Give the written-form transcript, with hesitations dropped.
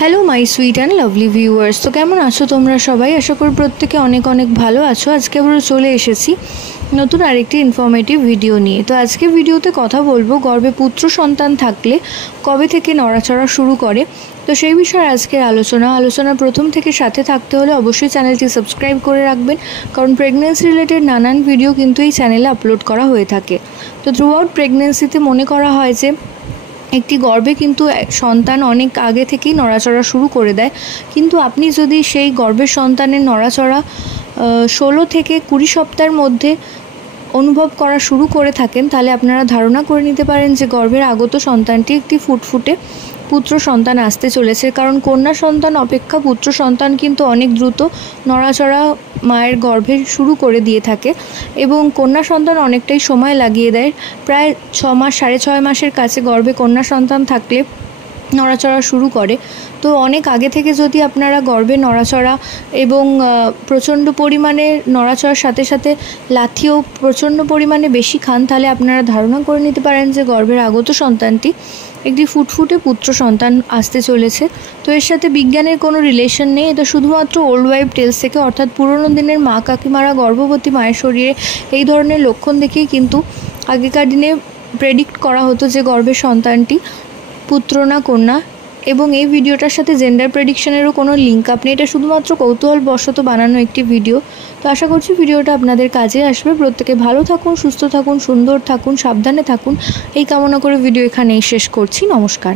Hello my sweet and lovely viewers. তো কেমন আছো তোমরা সবাই? আশা করি প্রত্যেকে অনেক অনেক ভালো আছো। আজকে আমরা চলে এসেছি নতুন আরেকটি ইনফরমেটিভ ভিডিও নিয়ে। তো আজকে ভিডিওতে কথা বলবো গর্ভে পুত্র সন্তান থাকলে কবে থেকে নড়াচড়া শুরু করে। তো সেই বিষয়ে আজকের আলোচনা প্রথম থেকে সাথে থাকতে হলে অবশ্যই চ্যানেলটি সাবস্ক্রাইব করে রাখবেন, কারণ প্রেগনেন্সি রিলেটেড নানান ভিডিও কিন্তু এই চ্যানেলে আপলোড করা হয়ে থাকে। তো থ্রু আউট প্রেগনেন্সিতে মনে করা হয় যে একটি গর্ভে কিন্তু সন্তান অনেক আগে থেকেই নড়াচড়া শুরু করে দেয়, কিন্তু আপনি যদি সেই গর্ভের সন্তানের নড়াচড়া 16 থেকে 20 সপ্তাহের মধ্যে অনুভব করা শুরু করে থাকেন, তাহলে আপনারা ধারণা করে নিতে পারেন যে গর্ভের আগত সন্তানটি একটি ফুটফুটে পুত্র সন্তান আসতে চলেছে। কারণ কন্যা সন্তান অপেক্ষা পুত্র সন্তান কিন্তু অনেক দ্রুত নড়াচড়া মায়ের গর্ভে শুরু করে দিয়ে থাকে, এবং কন্যা সন্তান অনেকটাই সময় লাগিয়ে দেয়। প্রায় 6 মাস 6.5 মাসের কাছে গর্ভে কন্যা সন্তান থাকলে নড়াচড়া শুরু করে। তো অনেক আগে থেকে যদি আপনারা গর্ভে নড়াচড়া এবং প্রচণ্ড পরিমাণে নড়াচড়ার সাথে সাথে লাথিও প্রচণ্ড পরিমাণে বেশি খান, তাহলে আপনারা ধারণা করে নিতে পারেন যে গর্ভের আগত সন্তানটি একটি ফুটফুটে পুত্র সন্তান আসতে চলেছে। তো এর সাথে বিজ্ঞানের কোনো রিলেশন নেই, এটা শুধুমাত্র ওল্ড ওয়াইফ টেলস থেকে, অর্থাৎ পুরনো দিনের মা কাকিমারা গর্ভবতী মায়ের শরীরে এই ধরনের লক্ষণ দেখেই কিন্তু আগেকার দিনে প্রেডিক্ট করা হতো যে গর্ভের সন্তানটি পুত্র না কন্যা। এবং এই ভিডিওটার সাথে জেন্ডার প্রেডিকশনেরও কোনো লিঙ্ক আপ নেই, এটা শুধুমাত্র কৌতূহলবশত বানানো একটি ভিডিও। তো আশা করছি ভিডিওটা আপনাদের কাজে আসবে। প্রত্যেকে ভালো থাকুন, সুস্থ থাকুন, সুন্দর থাকুন, সাবধানে থাকুন, এই কামনা করে ভিডিও এখানেই শেষ করছি। নমস্কার।